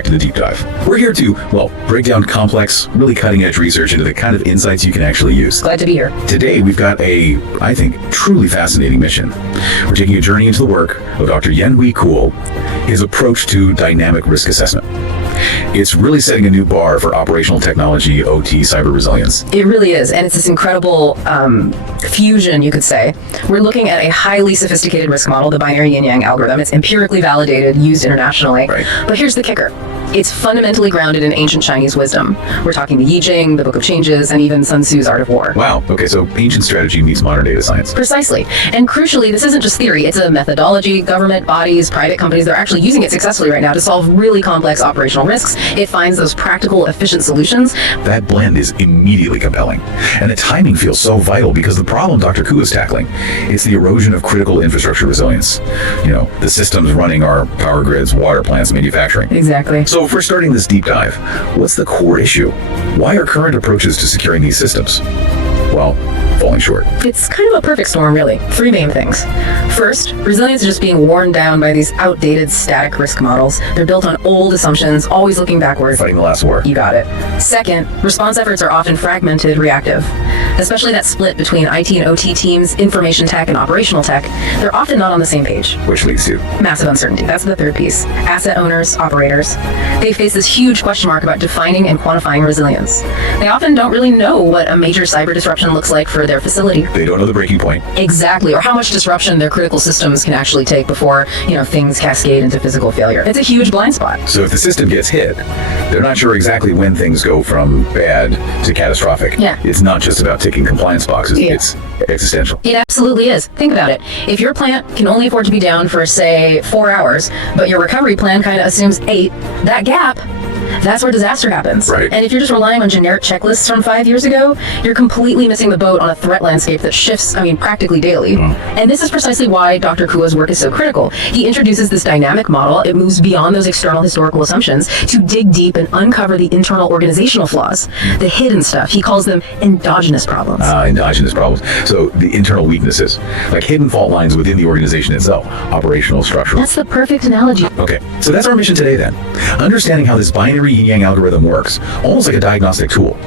back to the deep dive. We're here to, well, break down complex, really cutting-edge research into the kind of insights you can actually use. Glad to be here. Today, we've got a, I think, truly fascinating mission. We're taking a journey into the work of Dr. Yen-hui, his approach to dynamic risk assessment. It's really setting a new bar for operational technology, OT, cyber resilience. It really is, and it's this incredible fusion, you could say. We're looking at a highly sophisticated risk model, the binary Yin-Yang algorithm. It's empirically validated, used internationally. Right. But here's the kicker. It's fundamentally grounded in ancient Chinese wisdom. We're talking the I Ching, the Book of Changes, and even Sun Tzu's Art of War. Wow. Okay, so ancient strategy meets modern data science. Precisely. And crucially, this isn't just theory. It's a methodology. Government, bodies, private companies, they're actually using it successfully right now to solve really complex operational risks. It finds those practical, efficient solutions. That blend is immediately compelling. And the timing feels so vital because the problem Dr. Ku is tackling, it's the erosion of critical infrastructure resilience. You know, the systems running our power grids, water plants, manufacturing. Exactly. So if we're starting this deep dive, what's the core issue? Why are current approaches to securing these systems, well, falling short? It's kind of a perfect storm, really. Three main things. First, resilience is just being worn down by these outdated static risk models. They're built on old assumptions, always looking backward. Fighting the last war. You got it. Second, response efforts are often fragmented, reactive. Especially that split between IT and OT teams, information tech and operational tech. They're often not on the same page. Which leads to Massive uncertainty. That's the third piece. Asset owners, operators, they face this huge question mark about defining and quantifying resilience. They often don't really know what a major cyber disruption looks like for their facility. they don't know the breaking point. Exactly, or how much disruption their critical systems can actually take before, things cascade into physical failure. It's a huge blind spot. So if the system gets hit, they're not sure exactly when things go from bad to catastrophic. Yeah. It's not just about ticking compliance boxes. Yeah. It's existential. It absolutely is. Think about it. If your plant can only afford to be down for, say, 4 hours, but your recovery plan kind of assumes 8, that gap, that's where disaster happens. Right. And if you're just relying on generic checklists from 5 years ago, you're completely missing the boat on a threat landscape that shifts, practically daily. And this is precisely why Dr. Kua's work is so critical. He introduces this dynamic model. It moves beyond those external historical assumptions to dig deep and uncover the internal organizational flaws, the hidden stuff. He calls them endogenous problems. Endogenous problems. So the internal weaknesses, like hidden fault lines within the organization itself, operational, structural. That's the perfect analogy. Okay, so that's our mission today then. Understanding how this binary Yin-Yang algorithm works, almost like a diagnostic tool.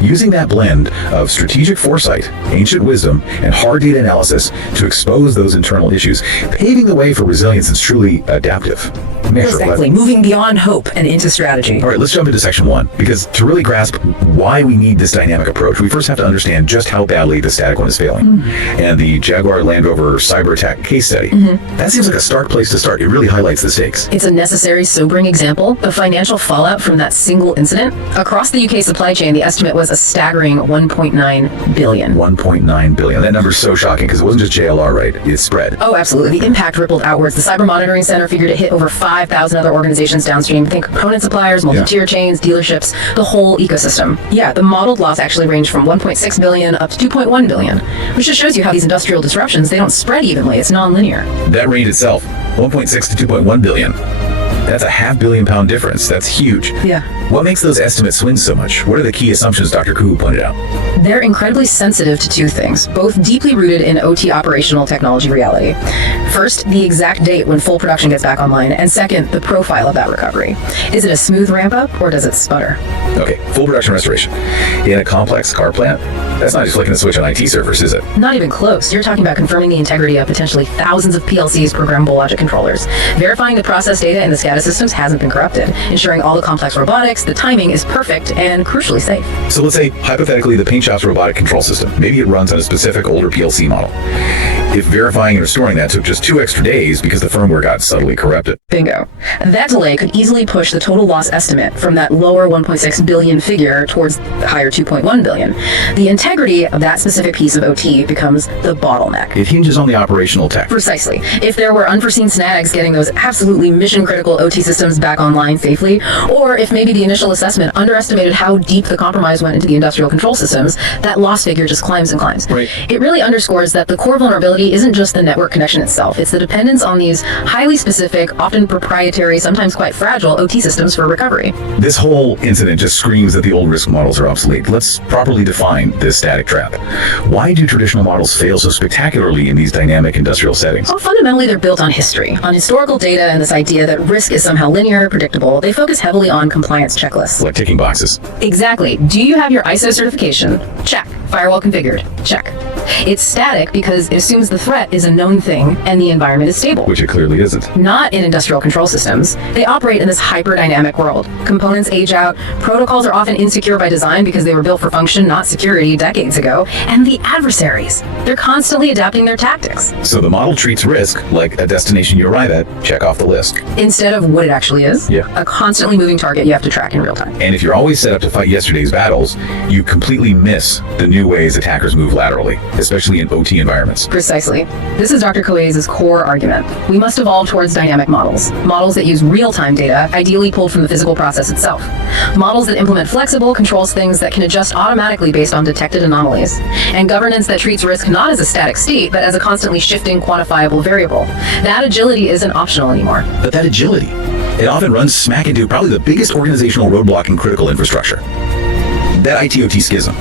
Using that blend of strategic foresight, ancient wisdom, and hard data analysis to expose those internal issues, paving the way for resilience that's truly adaptive. Exactly, moving beyond hope and into strategy. All right, let's jump into section 1, because to really grasp why we need this dynamic approach, we first have to understand just how badly the static one is failing. And the Jaguar Land Rover cyber attack case study, that seems like a stark place to start. It really highlights the stakes. It's a necessary, sobering example. The financial fallout from that single incident. Across the UK supply chain, the estimate was a staggering 1.9 billion. 1.9 billion. That number's so shocking because it wasn't just JLR, right? It spread. Oh, absolutely. The impact rippled outwards. The Cyber Monitoring Center figured it hit over 5,000 other organizations downstream. Think component suppliers, multi-tier chains, dealerships, the whole ecosystem. Yeah, the modeled loss actually ranged from 1.6 billion up to 2.1 billion, which just shows you how these industrial disruptions, they don't spread evenly. It's non-linear. That range itself, 1.6 to 2.1 billion. That's a £500 million difference. That's huge. Yeah. What makes those estimates swing so much? What are the key assumptions Dr. Ku pointed out? They're incredibly sensitive to two things, both deeply rooted in OT operational technology reality. First, the exact date when full production gets back online, and second, the profile of that recovery. Is it a smooth ramp up, or does it sputter? Okay, full production restoration. In a complex car plant, that's not just flicking a switch on IT servers, is it? Not even close. You're talking about confirming the integrity of potentially thousands of PLCs, programmable logic controllers. Verifying the process data in the SCADA systems hasn't been corrupted. Ensuring all the complex robotics, the timing is perfect and crucially safe. So let's say, hypothetically, the paint shop's robotic control system. Maybe it runs on a specific older PLC model. If verifying and restoring that took just 2 extra days because the firmware got subtly corrupted. Bingo. That delay could easily push the total loss estimate from that lower 1.6 billion figure towards the higher 2.1 billion. The integrity of that specific piece of OT becomes the bottleneck. It hinges on the operational tech. Precisely. If there were unforeseen snags getting those absolutely mission-critical OT systems back online safely, or if maybe the initial assessment underestimated how deep the compromise went into the industrial control systems, that loss figure just climbs and climbs. Right. It really underscores that the core vulnerability isn't just the network connection itself. It's the dependence on these highly specific, often proprietary, sometimes quite fragile OT systems for recovery. This whole incident just screams that the old risk models are obsolete. Let's properly define this static trap. Why do traditional models fail so spectacularly in these dynamic industrial settings? Well, fundamentally, they're built on history, on historical data and this idea that risk is somehow linear, predictable, they focus heavily on compliance checklists. Like ticking boxes. Exactly. Do you have your ISO certification? Check. Firewall configured? Check. It's static because it assumes the threat is a known thing and the environment is stable. Which it clearly isn't. Not in industrial control systems. They operate in this hyper-dynamic world. Components age out, protocols are often insecure by design because they were built for function, not security, decades ago, and the adversaries, they're constantly adapting their tactics. So the model treats risk like a destination you arrive at, check off the list. Instead of what it actually is, a constantly moving target you have to track in real time. And if you're always set up to fight yesterday's battles, you completely miss the new ways attackers move laterally, especially in OT environments. Precisely. This is Dr. Coase's core argument. We must evolve towards dynamic models. Models that use real-time data, ideally pulled from the physical process itself. Models that implement flexible controls things that can adjust automatically based on detected anomalies. And governance that treats risk not as a static state, but as a constantly shifting, quantifiable variable. That agility isn't optional anymore. But that agility, it often runs smack into probably the biggest organizational roadblock in critical infrastructure. That IT-OT schism.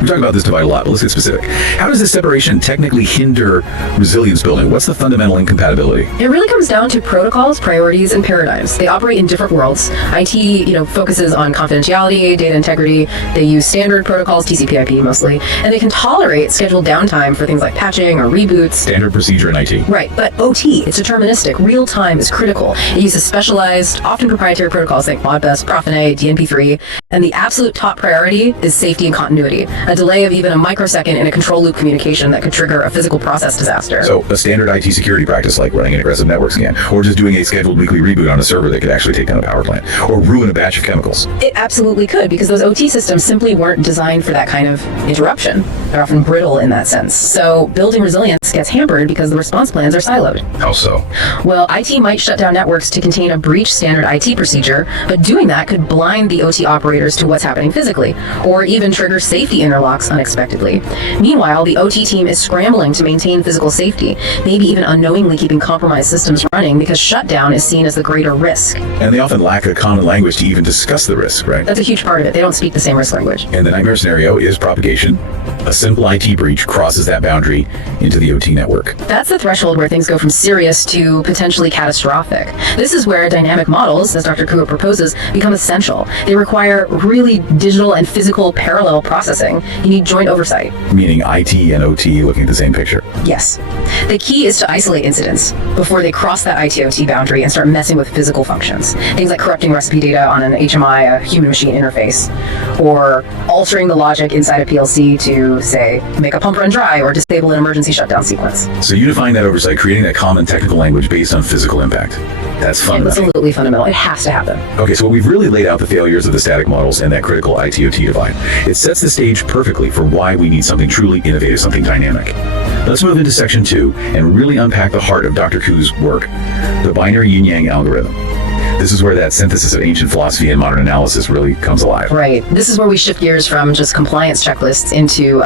We talk about this divide a lot, but let's get specific. How does this separation technically hinder resilience building? What's the fundamental incompatibility? It really comes down to protocols, priorities, and paradigms. They operate in different worlds. IT, focuses on confidentiality, data integrity. They use standard protocols, TCP/IP mostly, and they can tolerate scheduled downtime for things like patching or reboots. Standard procedure in IT. Right, but OT, it's deterministic. Real time is critical. It uses specialized, often proprietary protocols like Modbus, Profinet, DNP3, and the absolute top priority is safety and continuity. A delay of even a microsecond in a control loop communication that could trigger a physical process disaster. So a standard IT security practice like running an aggressive network scan, or just doing a scheduled weekly reboot on a server that could actually take down a power plant, or ruin a batch of chemicals. It absolutely could, because those OT systems simply weren't designed for that kind of interruption. They're often brittle in that sense. So building resilience gets hampered because the response plans are siloed. How so? Well, IT might shut down networks to contain a breach standard IT procedure, but doing that could blind the OT operators to what's happening physically, or even trigger safety interlocks unexpectedly. Meanwhile, the OT team is scrambling to maintain physical safety, maybe even unknowingly keeping compromised systems running because shutdown is seen as the greater risk. And they often lack a common language to even discuss the risk, right? That's a huge part of it. They don't speak the same risk language. And the nightmare scenario is propagation. A simple IT breach crosses that boundary into the OT network. That's the threshold where things go from serious to potentially catastrophic. This is where dynamic models, as Dr. Kua proposes, become essential. They require really digital and physical parallel processing. You need joint oversight. Meaning IT and OT looking at the same picture. Yes. The key is to isolate incidents before they cross that IT-OT boundary and start messing with physical functions. Things like corrupting recipe data on an HMI, a human-machine interface, or altering the logic inside a PLC to, say, make a pump run dry or disable an emergency shutdown sequence. So unifying that oversight, creating that common technical language based on physical impact. That's fundamental. Absolutely fundamental. It has to happen. Okay, so we've really laid out the failures of the static models and that critical IT-OT divide. It sets the stage perfectly for why we need something truly innovative, something dynamic. Let's move into section 2 and really unpack the heart of Dr. Ku's work, the binary Yin-Yang algorithm. This is where that synthesis of ancient philosophy and modern analysis really comes alive. Right. This is where we shift gears from just compliance checklists into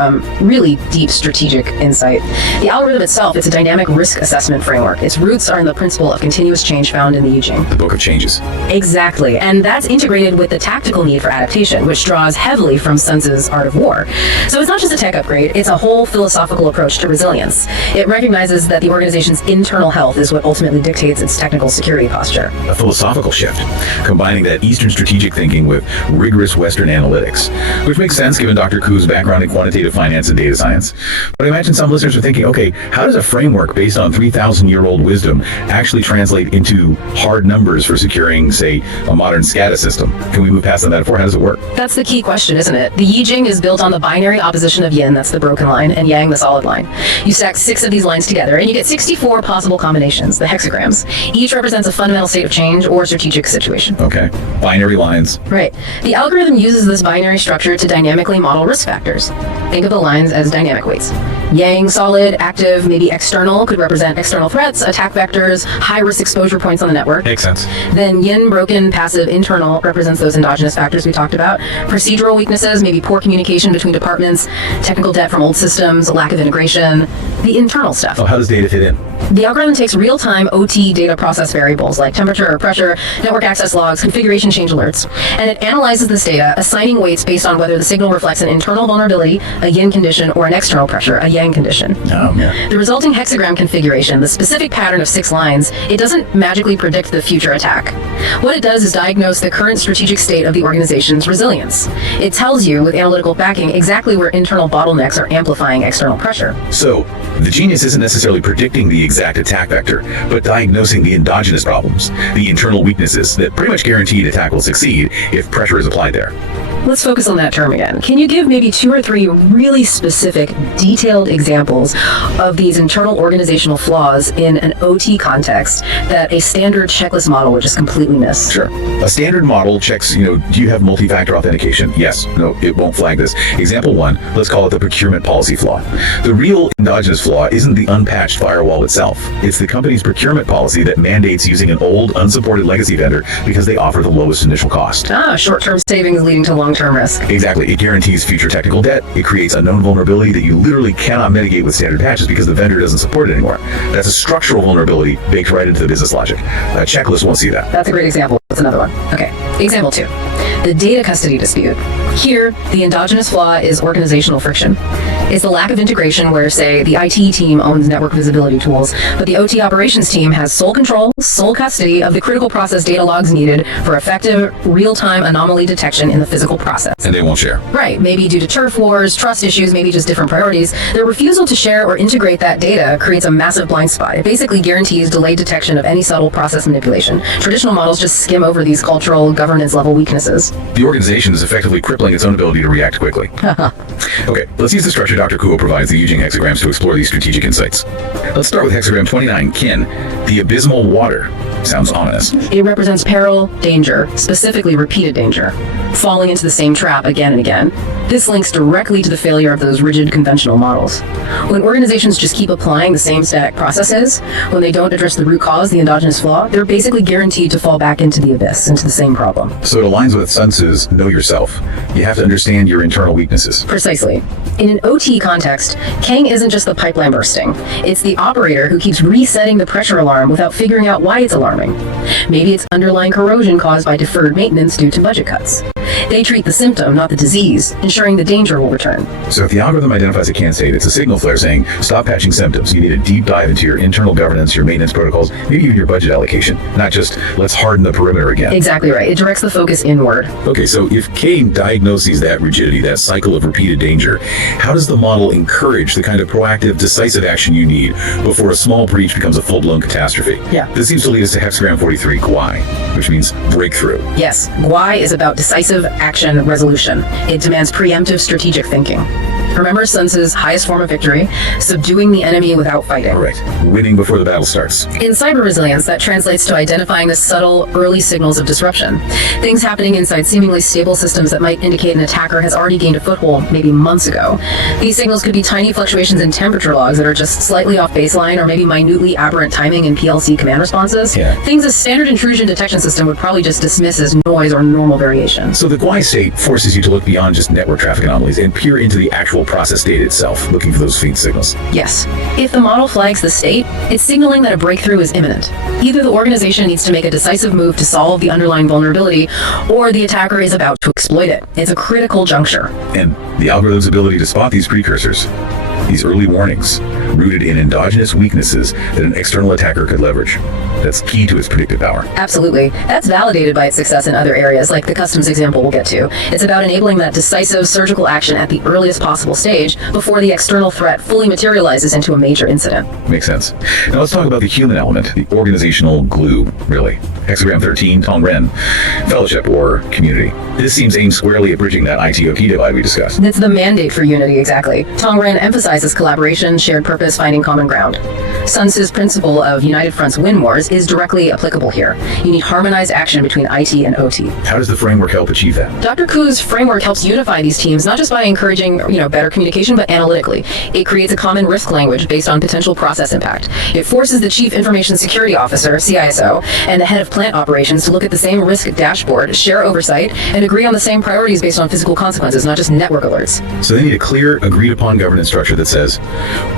really deep strategic insight. The algorithm itself, it's a dynamic risk assessment framework. Its roots are in the principle of continuous change found in the I Ching. The book of changes. Exactly. And that's integrated with the tactical need for adaptation, which draws heavily from Sun Tzu's Art of War. So it's not just a tech upgrade, it's a whole philosophical approach to resilience. It recognizes that the organization's internal health is what ultimately dictates its technical security posture. A philosophical shift, combining that Eastern strategic thinking with rigorous Western analytics, which makes sense given Dr. Ku's background in quantitative finance and data science. But I imagine some listeners are thinking, okay, how does a framework based on 3,000-year-old wisdom actually translate into hard numbers for securing, say, a modern SCADA system? Can we move past the metaphor? How does it work? That's the key question, isn't it? The I Ching is built on the binary opposition of yin, that's the broken line, and yang, the solid line. You stack 6 of these lines together, and you get 64 possible combinations, the hexagrams. Each represents a fundamental state of change or strategic situation. Okay. Binary lines. Right. The algorithm uses this binary structure to dynamically model risk factors. Think of the lines as dynamic weights. Yang, solid, active, maybe external, could represent external threats, attack vectors, high-risk exposure points on the network. Makes sense. Then yin, broken, passive, internal, represents those endogenous factors we talked about. Procedural weaknesses, maybe poor communication between departments, technical debt from old systems, lack of integration, the internal stuff. Oh, how does data fit in? The algorithm takes real-time OT data process variables like temperature or pressure, network access logs, configuration change alerts. And it analyzes this data, assigning weights based on whether the signal reflects an internal vulnerability, a yin condition, or an external pressure, a yang condition. The resulting hexagram configuration, the specific pattern of 6 lines, it doesn't magically predict the future attack. What it does is diagnose the current strategic state of the organization's resilience. It tells you, with analytical backing, exactly where internal bottlenecks are amplifying external pressure. So, the genius isn't necessarily predicting the exact attack vector, but diagnosing the endogenous problems, the internal weaknesses that pretty much guarantee an attack will succeed if pressure is applied there. Let's focus on that term again. Can you give maybe 2 or 3 really specific, detailed examples of these internal organizational flaws in an OT context that a standard checklist model would just completely miss? Sure. A standard model checks, do you have multi-factor authentication? Yes. No, it won't flag this. Example 1, let's call it the procurement policy flaw. The real endogenous flaw isn't the unpatched firewall itself. It's the company's procurement policy that mandates using an old, unsupported legacy vendor because they offer the lowest initial cost. Short-term savings leading to long-term risk. Exactly. It guarantees future technical debt. It creates a known vulnerability that you literally cannot mitigate with standard patches because the vendor doesn't support it anymore. That's a structural vulnerability baked right into the business logic. A checklist won't see that. That's a great example. That's another one. Okay. Example 2. The data custody dispute. Here, the endogenous flaw is organizational friction. It's the lack of integration where, say, the IT team owns network visibility tools, but the OT operations team has sole control, sole custody of the critical process data logs needed for effective, real-time anomaly detection in the physical process. And they won't share. Right. Maybe due to turf wars, trust issues, maybe just different priorities, their refusal to share or integrate that data creates a massive blind spot. It basically guarantees delayed detection of any subtle process manipulation. Traditional models just skim over these cultural, governance-level weaknesses. The organization is effectively crippling its own ability to react quickly. Okay, let's use the structure Dr. Kuo provides using hexagrams to explore these strategic insights. Let's start with hexagram 29, Kin, the abysmal water. Sounds ominous. It represents peril, danger, specifically repeated danger, falling into the same trap again and again. This links directly to the failure of those rigid conventional models. When organizations just keep applying the same static processes, when they don't address the root cause, the endogenous flaw, they're basically guaranteed to fall back into the abyss, into the same problem. So it aligns with Sun Tzu's know yourself. You have to understand your internal weaknesses. Precisely. In an OT context, Kang isn't just the pipeline bursting. It's the operator who keeps resetting the pressure alarm without figuring out why it's alarming. Maybe it's underlying corrosion caused by deferred maintenance due to budget cuts. They treat the symptom, not the disease, ensuring the danger will return. So if the algorithm identifies a can state, it's a signal flare saying, stop patching symptoms. You need a deep dive into your internal governance, your maintenance protocols, maybe even your budget allocation, not just let's harden the perimeter again. Exactly right. It directs the focus inward. Okay, so if Kane diagnoses that rigidity, that cycle of repeated danger, how does the model encourage the kind of proactive, decisive action you need before a small breach becomes a full-blown catastrophe? Yeah. This seems to lead us to Hexagram 43, Gwai, which means breakthrough. Yes, Gwai is about decisive action resolution. It demands preemptive strategic thinking. Remember Sun Tzu's highest form of victory, subduing the enemy without fighting. Correct. Winning before the battle starts. In cyber resilience, that translates to identifying the subtle early signals of disruption. Things happening inside seemingly stable systems that might indicate an attacker has already gained a foothold maybe months ago. These signals could be tiny fluctuations in temperature logs that are just slightly off baseline, or maybe minutely aberrant timing in PLC command responses. Yeah. Things a standard intrusion detection system would probably just dismiss as noise or normal variation. So the Gwai state forces you to look beyond just network traffic anomalies and peer into the actual process data itself, looking for those faint signals. Yes. If the model flags the state, it's signaling that a breakthrough is imminent. Either the organization needs to make a decisive move to solve the underlying vulnerability, or the attacker is about to exploit it. It's a critical juncture. And the algorithm's ability to spot these precursors, these early warnings, rooted in endogenous weaknesses that an external attacker could leverage. That's key to its predictive power. Absolutely. That's validated by its success in other areas, like the customs example we'll get to. It's about enabling that decisive surgical action at the earliest possible stage before the external threat fully materializes into a major incident. Makes sense. Now let's talk about the human element, the organizational glue, really. Hexagram 13, Tong Ren, fellowship or community. This seems aimed squarely at bridging that IT-OT divide we discussed. It's the mandate for unity, exactly. Tong Ren emphasizes collaboration, shared purpose, finding common ground. Sun Tzu's principle of united fronts win wars is directly applicable here. You need harmonized action between IT and OT. How does the framework help achieve that? Dr. Ku's framework helps unify these teams, not just by encouraging, better communication, but analytically. It creates a common risk language based on potential process impact. It forces the Chief Information Security Officer, CISO, and the head of plant operations to look at the same risk dashboard, share oversight, and agree on the same priorities based on physical consequences, not just network alerts. So they need a clear, agreed-upon governance structure that says,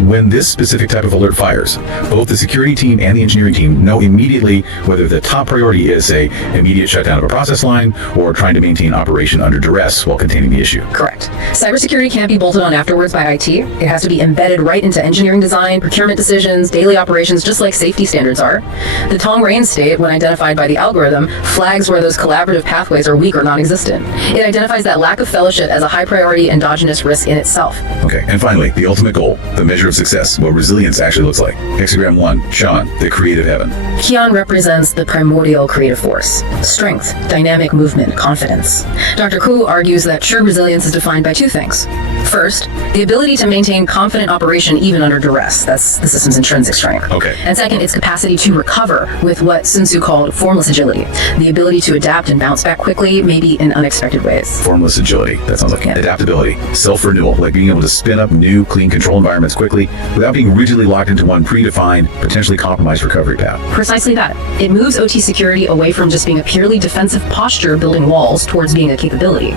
when this specific type of alert fires, both the security team and the engineering team know immediately whether the top priority is, say, immediate shutdown of a process line or trying to maintain operation under duress while containing the issue. Correct. Cybersecurity can't be bolted on afterwards by IT. It has to be embedded right into engineering design, procurement decisions, daily operations, just like safety standards are. The Tong-Rain state, when identified by the algorithm, flags where those collaborative pathways are weak or non-existent. It identifies that lack of fellowship as a high-priority endogenous risk in itself. Okay, and finally, the ultimate goal, the measure of success, what resilience actually looks like. Hexagram 1, Sean, the creative heaven. Kian represents the primordial creative force, strength, dynamic movement, confidence. Dr. Ku argues that true resilience is defined by two things. First, the ability to maintain confident operation even under duress. That's the system's intrinsic strength. Okay. And second, its capacity to recover with what Sun Tzu called formless agility, the ability to adapt and bounce back quickly, maybe in unexpected ways. Formless agility, that sounds like adaptability. Self-renewal, like being able to spin up new, clean control environments quickly without being rigidly locked into one predefined, potentially compromised recovery path. Precisely that. It moves OT security away from just being a purely defensive posture building walls towards being a capability.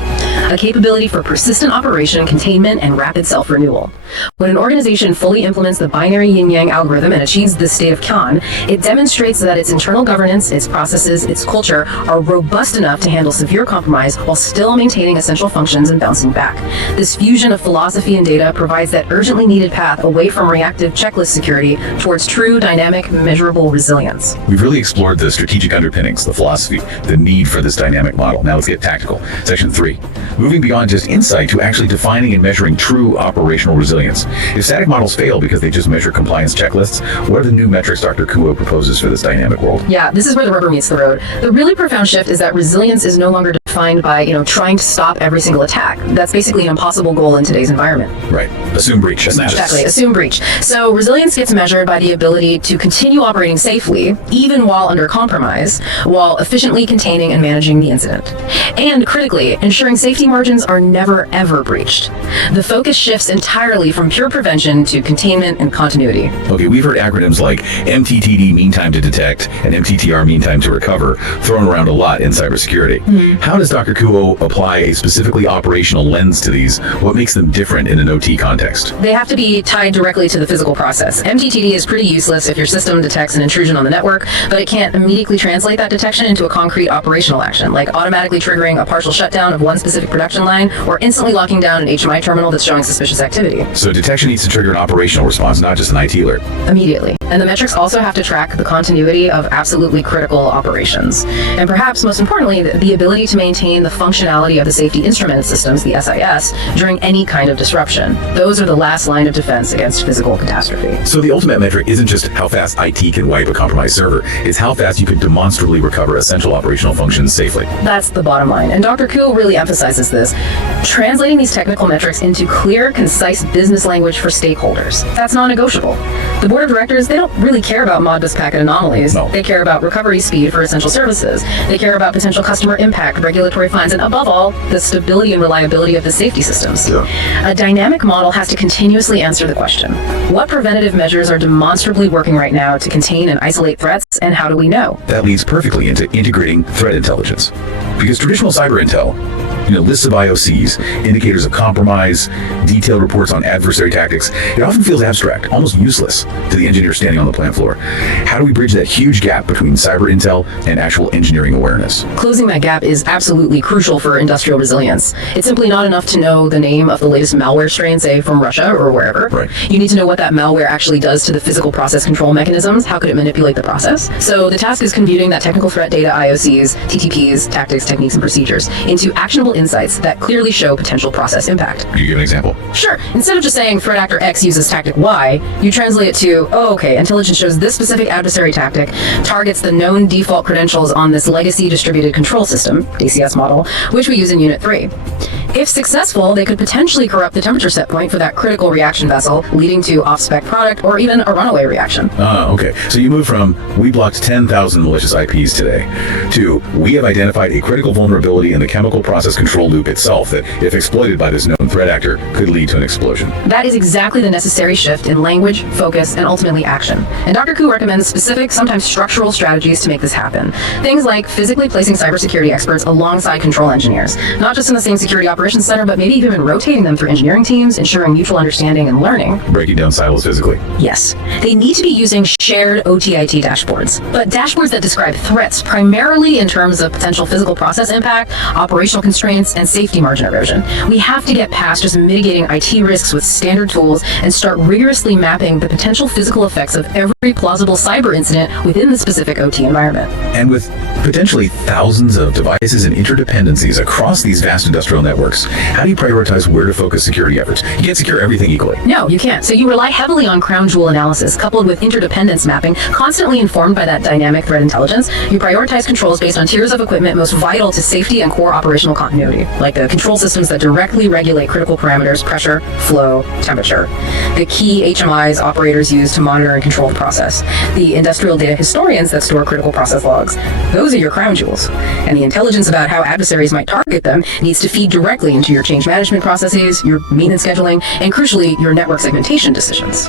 A capability for persistent operation, containment, and rapid self-renewal. When an organization fully implements the binary Yin-Yang algorithm and achieves this state of Kian, it demonstrates that its internal governance, its processes, its culture are robust enough to handle severe compromise while still maintaining essential functions and bouncing back. This fusion of philosophy and data provides that urgently needed path away from reactive checklist security towards true, dynamic, measurable resilience. We've really explored the strategic underpinnings, the philosophy, the need for this dynamic model. Now let's get tactical. Section 3. Moving beyond just insight to actually defining and measuring true operational resilience. If static models fail because they just measure compliance checklists, what are the new metrics Dr. Kuo proposes for this dynamic world? Yeah, this is where the rubber meets the road. The really profound shift is that resilience is no longer defined by, trying to stop every single attack. That's basically an impossible goal in today's environment. Right. Assume breach. Exactly. Assume breach. So resilience gets measured by the ability to continue operating safely, even while under compromise, while efficiently containing and managing the incident. And critically, ensuring safety margins are never, ever breached. The focus shifts entirely from pure prevention to containment and continuity. Okay, we've heard acronyms like MTTD, mean time to detect, and MTTR, mean time to recover, thrown around a lot in cybersecurity. How does Dr. Kuo apply a specifically operational lens to these? What makes them different in an OT context? They have to be tied directly to the physical process. MTTD is pretty useless if your system detects an intrusion on the network, but it can't immediately translate that detection into a concrete operational action, like automatically triggering a partial shutdown of one specific production line or instantly locking down an HMI terminal that's showing suspicious activity. So detection needs to trigger an operational response, not just an IT alert. Immediately. And the metrics also have to track the continuity of absolutely critical operations. And perhaps most importantly, the ability to maintain the functionality of the safety instrument systems, the SIS, during any kind of disruption. Those are the last line of defense against physical catastrophe. So the ultimate metric isn't just how fast IT can wipe a compromised server, it's how fast you can demonstrably recover essential operational functions safely. That's the bottom line. And Dr. Kuo really emphasizes this. Translating these technical metrics into clear, concise business language for stakeholders. That's non-negotiable. The board of directors, they don't really care about Modbus packet anomalies. No. They care about recovery speed for essential services. They care about potential customer impact, regulatory fines, and above all, the stability and reliability of the safety systems. Yeah. A dynamic model has to continuously answer the question, what preventative measures are demonstrably working right now to contain and isolate threats, and how do we know? That leads perfectly into integrating threat intelligence. Because traditional cyber intel, lists of IOCs, indicators of compromise, detailed reports on adversary tactics, it often feels abstract, almost useless to the engineer standing on the plant floor. How do we bridge that huge gap between cyber intel and actual engineering awareness? Closing that gap is absolutely crucial for industrial resilience. It's simply not enough to know the name of the latest malware strain, say from Russia or wherever. Right. You need to know what that malware actually does to the physical process control mechanisms. How could it manipulate the process? So the task is converting that technical threat data, IOCs, TTPs, tactics, techniques, and procedures, into actionable insights that clearly show potential process impact. Can you give an example? Sure. Instead of just saying threat actor X uses tactic Y, you translate it to, intelligence shows this specific adversary tactic targets the known default credentials on this legacy distributed control system, DCS model, which we use in Unit 3. If successful, they could potentially corrupt the temperature set point for that critical reaction vessel, leading to off-spec product or even a runaway reaction. Okay. So you move from, we blocked 10,000 malicious IPs today, to, we have identified a critical vulnerability in the chemical process control loop itself that, if exploited by this known threat actor, could lead to an explosion. That is exactly the necessary shift in language, focus, and ultimately action. And Dr. Ku recommends specific, sometimes structural strategies to make this happen. Things like physically placing cybersecurity experts alongside control engineers, not just in the same security operations operations center, but maybe even rotating them through engineering teams, ensuring mutual understanding and learning. Breaking down silos physically. Yes. They need to be using shared OTIT dashboards, but dashboards that describe threats primarily in terms of potential physical process impact, operational constraints, and safety margin erosion. We have to get past just mitigating IT risks with standard tools and start rigorously mapping the potential physical effects of every plausible cyber incident within the specific OT environment. And with potentially thousands of devices and interdependencies across these vast industrial networks, how do you prioritize where to focus security efforts? You can't secure everything equally. No, you can't. So you rely heavily on crown jewel analysis coupled with interdependence mapping, constantly informed by that dynamic threat intelligence. You prioritize controls based on tiers of equipment most vital to safety and core operational continuity, like the control systems that directly regulate critical parameters, pressure, flow, temperature. The key HMIs operators use to monitor and control the process. The industrial data historians that store critical process logs. Those are your crown jewels. And the intelligence about how adversaries might target them needs to feed directly into your change management processes, your maintenance scheduling, and crucially, your network segmentation decisions.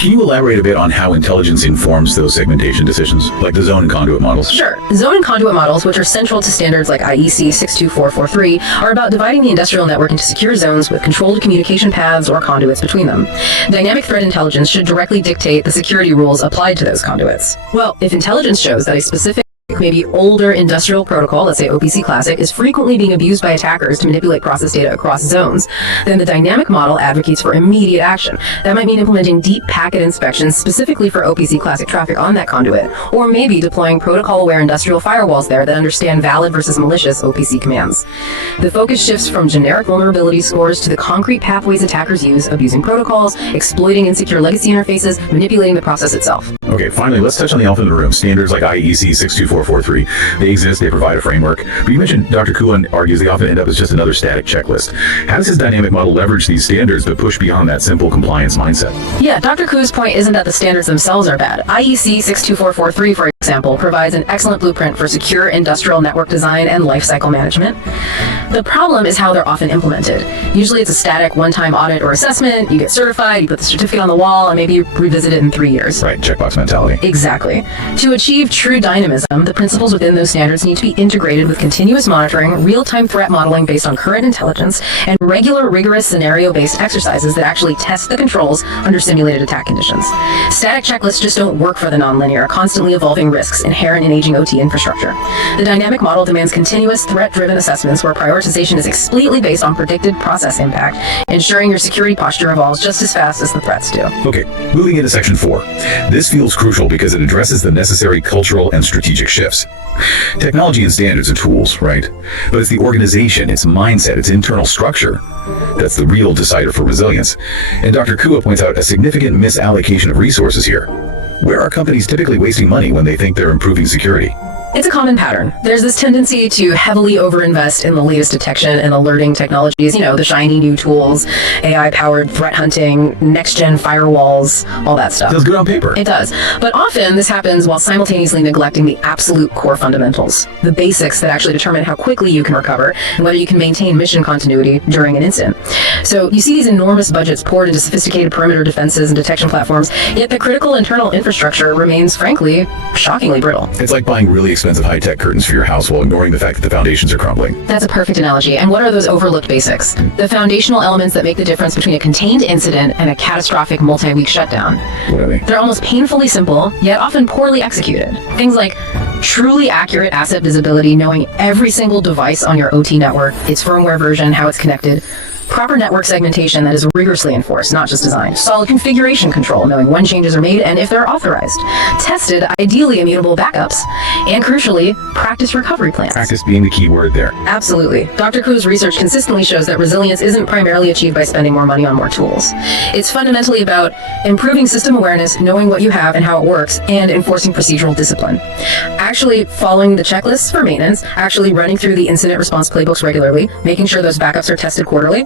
Can you elaborate a bit on how intelligence informs those segmentation decisions, like the zone and conduit models? Sure. Zone and conduit models, which are central to standards like IEC 62443, are about dividing the industrial network into secure zones with controlled communication paths or conduits between them. Dynamic threat intelligence should directly dictate the security rules applied to those conduits. Well, if intelligence shows that a specific maybe older industrial protocol, let's say OPC Classic, is frequently being abused by attackers to manipulate process data across zones, then the dynamic model advocates for immediate action. That might mean implementing deep packet inspections specifically for OPC Classic traffic on that conduit, or maybe deploying protocol-aware industrial firewalls there that understand valid versus malicious OPC commands. The focus shifts from generic vulnerability scores to the concrete pathways attackers use, abusing protocols, exploiting insecure legacy interfaces, manipulating the process itself. Okay, finally, let's touch on the elephant in the room. Standards like IEC 62443, they exist, they provide a framework. But you mentioned Dr. Kuhn argues they often end up as just another static checklist. How does his dynamic model leverage these standards but push beyond that simple compliance mindset? Yeah, Dr. Kuhn's point isn't that the standards themselves are bad. IEC 62443, for example, provides an excellent blueprint for secure industrial network design and lifecycle management. The problem is how they're often implemented. Usually it's a static one-time audit or assessment, you get certified, you put the certificate on the wall, and maybe you revisit it in 3 years. Right, checkbox mentality. Exactly. To achieve true dynamism, the principles within those standards need to be integrated with continuous monitoring, real-time threat modeling based on current intelligence, and regular, rigorous scenario-based exercises that actually test the controls under simulated attack conditions. Static checklists just don't work for the nonlinear, constantly evolving risks inherent in aging OT infrastructure. The dynamic model demands continuous threat-driven assessments where prioritization is explicitly based on predicted process impact, ensuring your security posture evolves just as fast as the threats do. Okay, moving into section 4. This feels crucial because it addresses the necessary cultural and strategic shifts. Technology and standards are tools, right? But it's the organization, its mindset, its internal structure that's the real decider for resilience. And Dr. Kua points out a significant misallocation of resources here. Where are companies typically wasting money when they think they're improving security? It's a common pattern. There's this tendency to heavily overinvest in the latest detection and alerting technologies, the shiny new tools, AI-powered threat hunting, next-gen firewalls, all that stuff. Feels good on paper. It does. But often this happens while simultaneously neglecting the absolute core fundamentals, the basics that actually determine how quickly you can recover and whether you can maintain mission continuity during an incident. So you see these enormous budgets poured into sophisticated perimeter defenses and detection platforms, yet the critical internal infrastructure remains, frankly, shockingly brittle. It's like buying really expensive high-tech curtains for your house while ignoring the fact that the foundations are crumbling. That's a perfect analogy. And what are those overlooked basics? The foundational elements that make the difference between a contained incident and a catastrophic multi-week shutdown. What are they? They're almost painfully simple, yet often poorly executed. Things like truly accurate asset visibility, knowing every single device on your OT network, its firmware version, how it's connected. Proper network segmentation that is rigorously enforced, not just designed. Solid configuration control, knowing when changes are made and if they're authorized. Tested, ideally immutable backups. And crucially, practice recovery plans. Practice being the key word there. Absolutely. Dr. Ku's research consistently shows that resilience isn't primarily achieved by spending more money on more tools. It's fundamentally about improving system awareness, knowing what you have and how it works, and enforcing procedural discipline. Actually following the checklists for maintenance, actually running through the incident response playbooks regularly, making sure those backups are tested quarterly,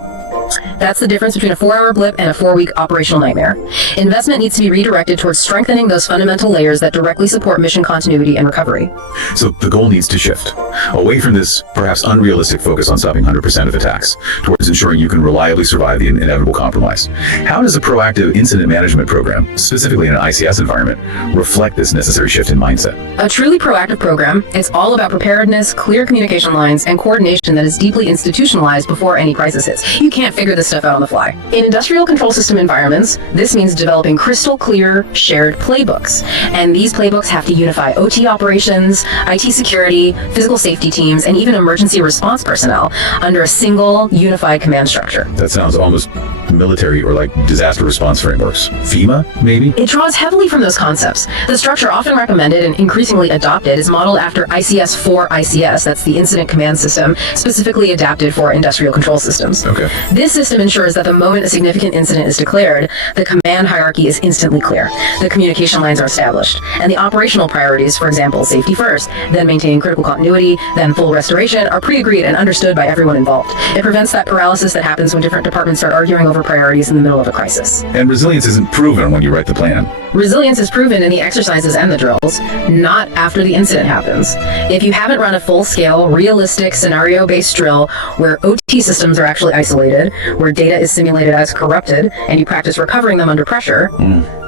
That's the difference between a 4-hour blip and a 4-week operational nightmare. Investment needs to be redirected towards strengthening those fundamental layers that directly support mission continuity and recovery. So the goal needs to shift away from this perhaps unrealistic focus on stopping 100% of attacks towards ensuring you can reliably survive the inevitable compromise. How does a proactive incident management program, specifically in an ICS environment, reflect this necessary shift in mindset? A truly proactive program, it's all about preparedness, clear communication lines, and coordination that is deeply institutionalized before any crisis hits. You can't figure this stuff out on the fly. In industrial control system environments, this means developing crystal clear, shared playbooks. And these playbooks have to unify OT operations, IT security, physical safety teams, and even emergency response personnel under a single, unified command structure. That sounds almost military or like disaster response frameworks. FEMA, maybe? It draws heavily from those concepts. The structure often recommended and increasingly adopted is modeled after ICS-4-ICS, that's the Incident Command System, specifically adapted for industrial control systems. Okay. This system ensures that the moment a significant incident is declared, the command hierarchy is instantly clear, the communication lines are established, and the operational priorities, for example, safety first, then maintaining critical continuity, then full restoration, are pre-agreed and understood by everyone involved. It prevents that paralysis that happens when different departments start arguing over priorities in the middle of a crisis. And resilience isn't proven when you write the plan. Resilience is proven in the exercises and the drills, not after the incident happens. If you haven't run a full-scale, realistic, scenario-based drill where OT systems are actually isolated, where data is simulated as corrupted, and you practice recovering them under pressure,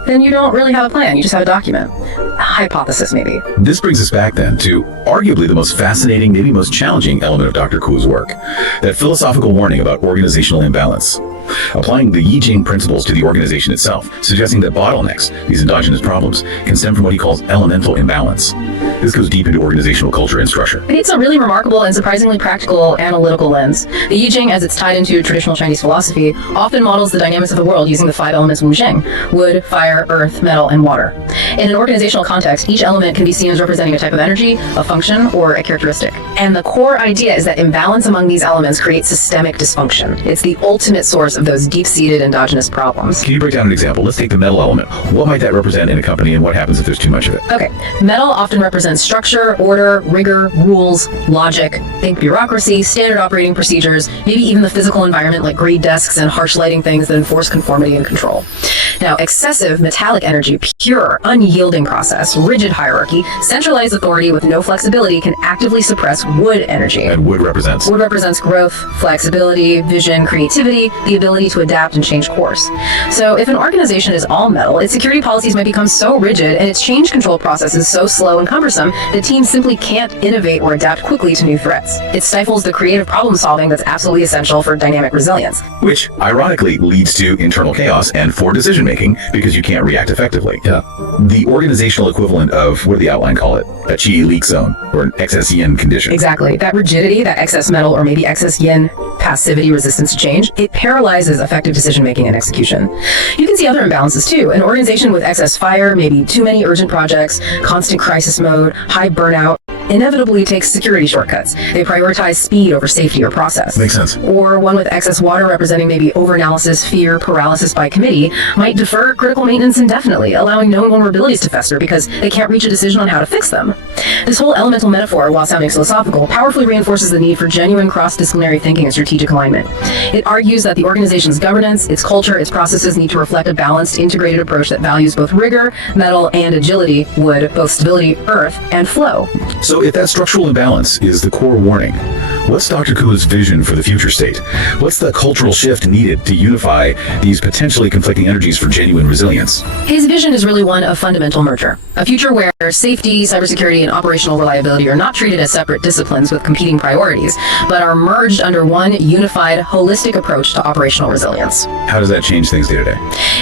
then you don't really have a plan, you just have a document. A hypothesis, maybe. This brings us back then to arguably the most fascinating, maybe most challenging element of Dr. Ku's work, that philosophical warning about organizational imbalance. Applying the Yin-Yang principles to the organization itself, suggesting that bottlenecks, these endogenous problems, can stem from what he calls elemental imbalance. This goes deep into organizational culture and structure. It's a really remarkable and surprisingly practical analytical lens. The Yi-Jing, as it's tied into traditional Chinese philosophy, often models the dynamics of the world using the 5 elements Wu Zheng: wood, fire, earth, metal, and water. In an organizational context, each element can be seen as representing a type of energy, a function, or a characteristic. And the core idea is that imbalance among these elements creates systemic dysfunction. It's the ultimate source of those deep-seated endogenous problems. Can you break down an example? Let's take the metal element. What might that represent in a company, and what happens if there's too much of it? Okay. Metal often represents structure, order, rigor, rules, logic, think bureaucracy, standard operating procedures, maybe even the physical environment like grade desks and harsh lighting things that enforce conformity and control. Now, excessive metallic energy, pure, unyielding process, rigid hierarchy, centralized authority with no flexibility can actively suppress wood energy. And wood represents? Wood represents growth, flexibility, vision, creativity, the ability to adapt and change course. So if an organization is all metal, its security policies might become so rigid and its change control process is so slow and cumbersome that teams simply can't innovate or adapt quickly to new threats. It stifles the creative problem solving that's absolutely essential for dynamic resilience. Which, ironically, leads to internal chaos and poor decision making because you can't react effectively. Yeah. The organizational equivalent of, what do the outline call it? A qi leak zone, or an excess yin condition. Exactly. That rigidity, that excess metal, or maybe excess yin passivity, resistance to change, it paralyzes effective decision-making and execution. You can see other imbalances too. An organization with excess fire, maybe too many urgent projects, constant crisis mode, high burnout, inevitably takes security shortcuts. They prioritize speed over safety or process. Makes sense. Or one with excess water representing maybe overanalysis, fear, paralysis by committee might defer critical maintenance indefinitely, allowing known vulnerabilities to fester because they can't reach a decision on how to fix them. This whole elemental metaphor, while sounding philosophical, powerfully reinforces the need for genuine cross-disciplinary thinking and strategic alignment. It argues that the organization's governance, its culture, its processes need to reflect a balanced, integrated approach that values both rigor, metal, and agility, wood, both stability, earth, and flow. So if that structural imbalance is the core warning, what's Dr. Ku's vision for the future state? What's the cultural shift needed to unify these potentially conflicting energies for genuine resilience? His vision is really one of fundamental merger. A future where safety, cybersecurity, and operational reliability are not treated as separate disciplines with competing priorities, but are merged under one unified, holistic approach to operational resilience. How does that change things day to day?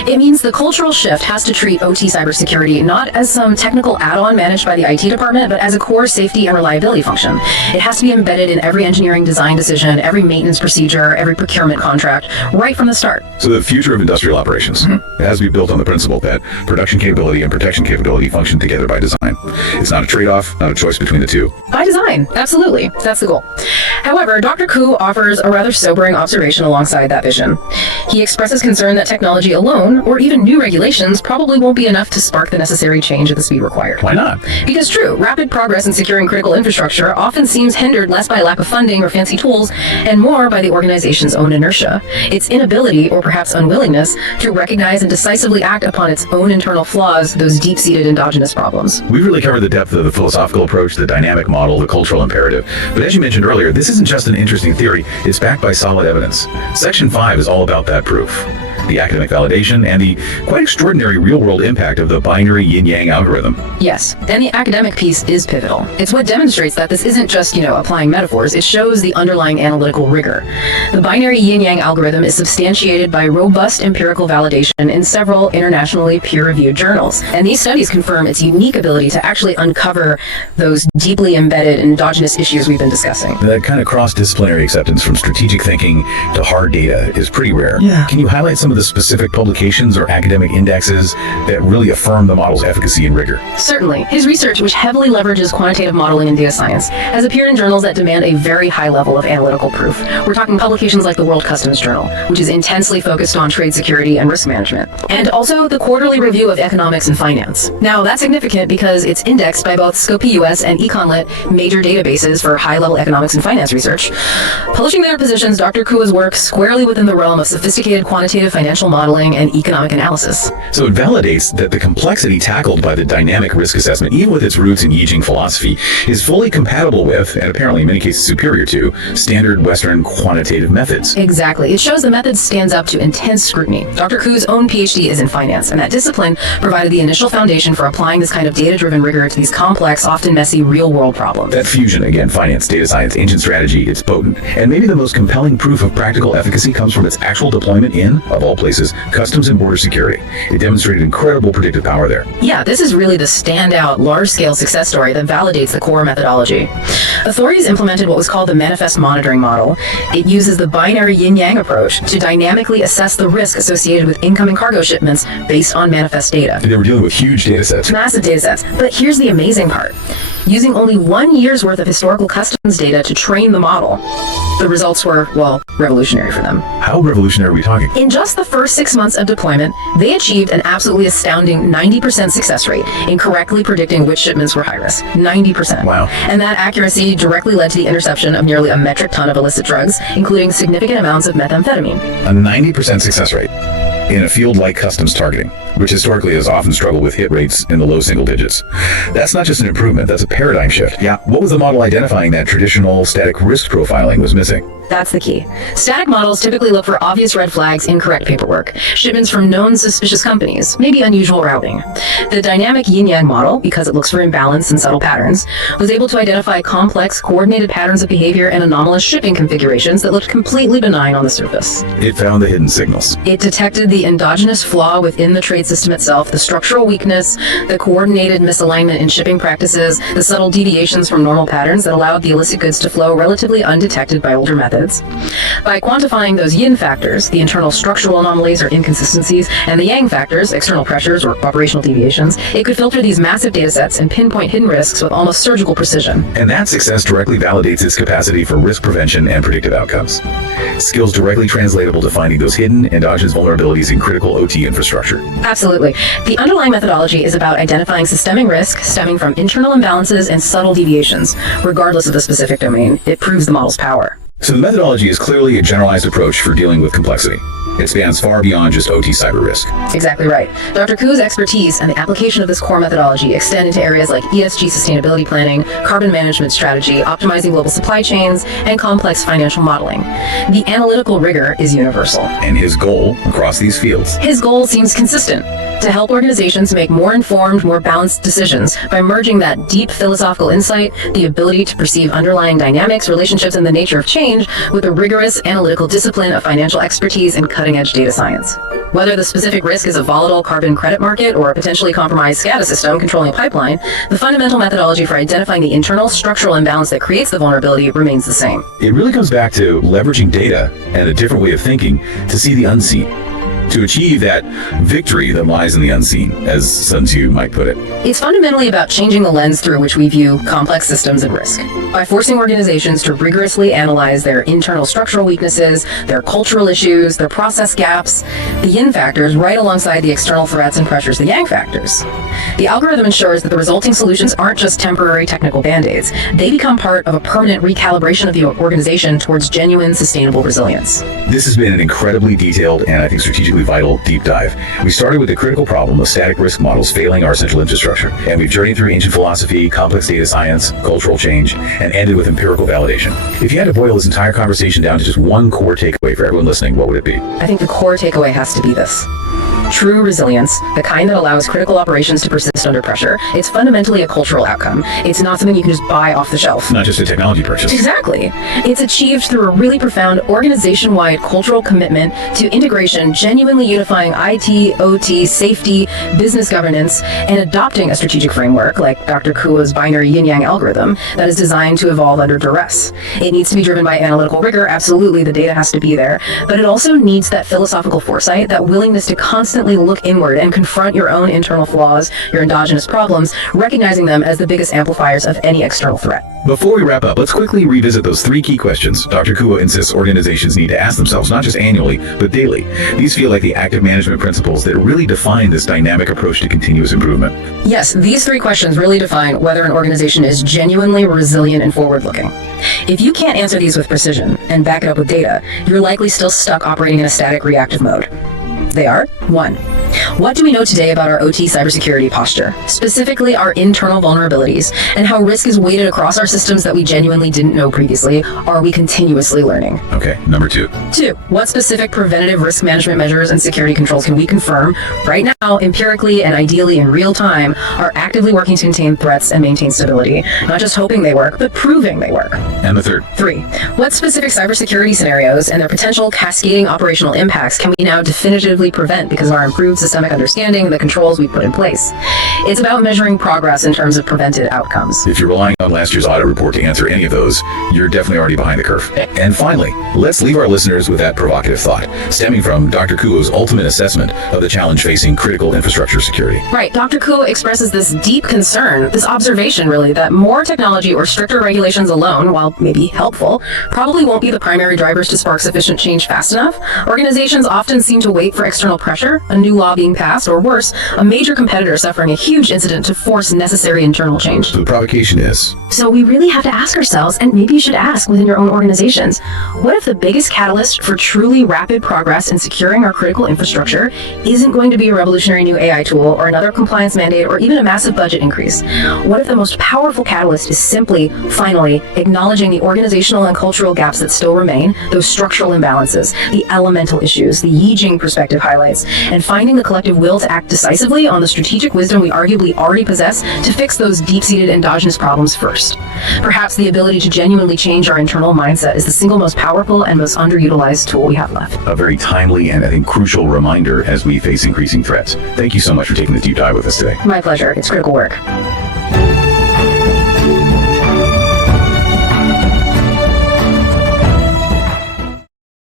It means the cultural shift has to treat OT cybersecurity not as some technical add-on managed by the IT department, but as a core safety and reliability function. It has to be embedded in every engineering design decision, every maintenance procedure, every procurement contract, right from the start. So the future of industrial operations, it has to be built on the principle that production capability and protection capability function together by design. It's not a trade-off, not a choice between the two. By design, absolutely. That's the goal. However, Dr. Ku offers a rather sobering observation alongside that vision. He expresses concern that technology alone, or even new regulations, probably won't be enough to spark the necessary change at the speed required. Why not? Because true, rapid progress in securing critical infrastructure often seems hindered less by lack of funding funding or fancy tools, and more by the organization's own inertia, its inability or perhaps unwillingness to recognize and decisively act upon its own internal flaws, those deep-seated endogenous problems. We've really covered the depth of the philosophical approach, the dynamic model, the cultural imperative. But as you mentioned earlier, this isn't just an interesting theory, it's backed by solid evidence. Section 5 is all about that proof. The academic validation and the quite extraordinary real-world impact of the binary yin-yang algorithm. Yes, and the academic piece is pivotal. It's what demonstrates that this isn't just, applying metaphors. It shows the underlying analytical rigor. The binary yin-yang algorithm is substantiated by robust empirical validation in several internationally peer-reviewed journals. And these studies confirm its unique ability to actually uncover those deeply embedded endogenous issues we've been discussing. That kind of cross-disciplinary acceptance from strategic thinking to hard data is pretty rare. Yeah. Can you highlight some of the specific publications or academic indexes that really affirm the model's efficacy and rigor? Certainly. His research, which heavily leverages quantitative modeling and data science, has appeared in journals that demand a very high level of analytical proof. We're talking publications like the World Customs Journal, which is intensely focused on trade security and risk management, and also the Quarterly Review of Economics and Finance. Now, that's significant because it's indexed by both Scopus US and EconLit, major databases for high-level economics and finance research. Publishing there positions Dr. Kua's work squarely within the realm of sophisticated quantitative financial modeling and economic analysis. So it validates that the complexity tackled by the dynamic risk assessment, even with its roots in Yijing philosophy, is fully compatible with, and apparently in many cases superior to, standard Western quantitative methods. Exactly. It shows the method stands up to intense scrutiny. Dr. Ku's own PhD is in finance, and that discipline provided the initial foundation for applying this kind of data-driven rigor to these complex, often messy, real-world problems. That fusion, again, finance, data science, ancient strategy, it's potent. And maybe the most compelling proof of practical efficacy comes from its actual deployment in, of all places, Customs and Border Security. It demonstrated incredible predictive power there. Yeah, this is really the standout, large-scale success story that validates the core methodology. Authorities implemented what was called the manifest monitoring model. It uses the binary yin-yang approach to dynamically assess the risk associated with incoming cargo shipments based on manifest data. They were dealing with huge data sets. Massive data sets. But here's the amazing part. Using only 1 year's worth of historical customs data to train the model, the results were, well, revolutionary for them. How revolutionary are we talking? In just the first 6 months of deployment, they achieved an absolutely astounding 90% success rate in correctly predicting which shipments were high risk. 90%. Wow. And that accuracy directly led to the interception of nearly a metric ton of illicit drugs, including significant amounts of methamphetamine. A 90% success rate in a field like customs targeting, which historically has often struggled with hit rates in the low single digits. That's not just an improvement, that's a paradigm shift. Yeah. What was the model identifying that traditional static risk profiling was missing? That's the key. Static models typically look for obvious red flags, incorrect paperwork, shipments from known suspicious companies, maybe unusual routing. The dynamic yin-yang model, because it looks for imbalance and subtle patterns, was able to identify complex, coordinated patterns of behavior and anomalous shipping configurations that looked completely benign on the surface. It found the hidden signals. It detected the endogenous flaw within the trade system itself, the structural weakness, the coordinated misalignment in shipping practices, the subtle deviations from normal patterns that allowed the illicit goods to flow relatively undetected by older methods. By quantifying those yin factors, the internal structural anomalies or inconsistencies, and the yang factors, external pressures or operational deviations, it could filter these massive data sets and pinpoint hidden risks with almost surgical precision. And that success directly validates its capacity for risk prevention and predictive outcomes. Skills directly translatable to finding those hidden endogenous vulnerabilities in critical OT infrastructure. Absolutely. The underlying methodology is about identifying systemic risk stemming from internal imbalances and subtle deviations. Regardless of the specific domain, it proves the model's power. So the methodology is clearly a generalized approach for dealing with complexity. It spans far beyond just OT cyber risk. Exactly right. Dr. Ku's expertise and the application of this core methodology extend into areas like ESG sustainability planning, carbon management strategy, optimizing global supply chains, and complex financial modeling. The analytical rigor is universal. And his goal across these fields? His goal seems consistent: to help organizations make more informed, more balanced decisions by merging that deep philosophical insight, the ability to perceive underlying dynamics, relationships, and the nature of change, with a rigorous analytical discipline of financial expertise and cutting-edge data science. Whether the specific risk is a volatile carbon credit market or a potentially compromised SCADA system controlling a pipeline, the fundamental methodology for identifying the internal structural imbalance that creates the vulnerability remains the same. It really comes back to leveraging data and a different way of thinking to see the unseen. to achieve that victory that lies in the unseen, as Sun Tzu might put it. It's fundamentally about changing the lens through which we view complex systems and risk. By forcing organizations to rigorously analyze their internal structural weaknesses, their cultural issues, their process gaps, the yin factors right alongside the external threats and pressures, the yang factors. The algorithm ensures that the resulting solutions aren't just temporary technical band-aids. They become part of a permanent recalibration of the organization towards genuine, sustainable resilience. This has been an incredibly detailed and I think strategically vital deep dive. We started with the critical problem of static risk models failing our central infrastructure, and we've journeyed through ancient philosophy, complex data science, cultural change, and ended with empirical validation. If you had to boil this entire conversation down to just one core takeaway for everyone listening, what would it be? I think the core takeaway has to be this. True resilience, the kind that allows critical operations to persist under pressure, it's fundamentally a cultural outcome. It's not something you can just buy off the shelf. Not just a technology purchase. Exactly. It's achieved through a really profound organization-wide cultural commitment to integration, genuinely unifying IT, OT, safety, business governance, and adopting a strategic framework like Dr. Kuo's binary Yin-Yang algorithm that is designed to evolve under duress. It needs to be driven by analytical rigor, absolutely, the data has to be there, but it also needs that philosophical foresight, that willingness to constantly look inward and confront your own internal flaws, your endogenous problems, recognizing them as the biggest amplifiers of any external threat. Before we wrap up, let's quickly revisit those 3 key questions Dr. Kuo insists organizations need to ask themselves, not just annually, but daily. These feel like the active management principles that really define this dynamic approach to continuous improvement. Yes, these 3 questions really define whether an organization is genuinely resilient and forward-looking. If you can't answer these with precision and back it up with data, you're likely still stuck operating in a static reactive mode. They are: 1. What do we know today about our OT cybersecurity posture, specifically our internal vulnerabilities, and how risk is weighted across our systems that we genuinely didn't know previously? Are we continuously learning? Okay, number 2. 2. What specific preventative risk management measures and security controls can we confirm right now, empirically and ideally in real time, are actively working to contain threats and maintain stability? Not just hoping they work, but proving they work. And the 3rd. 3. What specific cybersecurity scenarios and their potential cascading operational impacts can we now definitively prevent because of our improved systemic understanding and the controls we put in place? It's about measuring progress in terms of prevented outcomes. If you're relying on last year's audit report to answer any of those, you're definitely already behind the curve. And finally, let's leave our listeners with that provocative thought, stemming from Dr. Kuo's ultimate assessment of the challenge facing critical infrastructure security. Right. Dr. Kuo expresses this deep concern, this observation really, that more technology or stricter regulations alone, while maybe helpful, probably won't be the primary drivers to spark sufficient change fast enough. Organizations often seem to wait for external pressure, a new law being passed, or worse, a major competitor suffering a huge incident to force necessary internal change. So the provocation is, So we really have to ask ourselves, and maybe you should ask within your own organizations, what if the biggest catalyst for truly rapid progress in securing our critical infrastructure isn't going to be a revolutionary new AI tool or another compliance mandate or even a massive budget increase? What if the most powerful catalyst is simply, finally, acknowledging the organizational and cultural gaps that still remain, those structural imbalances, the elemental issues, the Yi-Jing perspective highlights, and finding the collective will to act decisively on the strategic wisdom we arguably already possess to fix those deep-seated endogenous problems first. Perhaps the ability to genuinely change our internal mindset is the single most powerful and most underutilized tool we have left. a very timely and I think crucial reminder as we face increasing threats. Thank you so much for taking the deep dive with us today. My pleasure. It's critical work.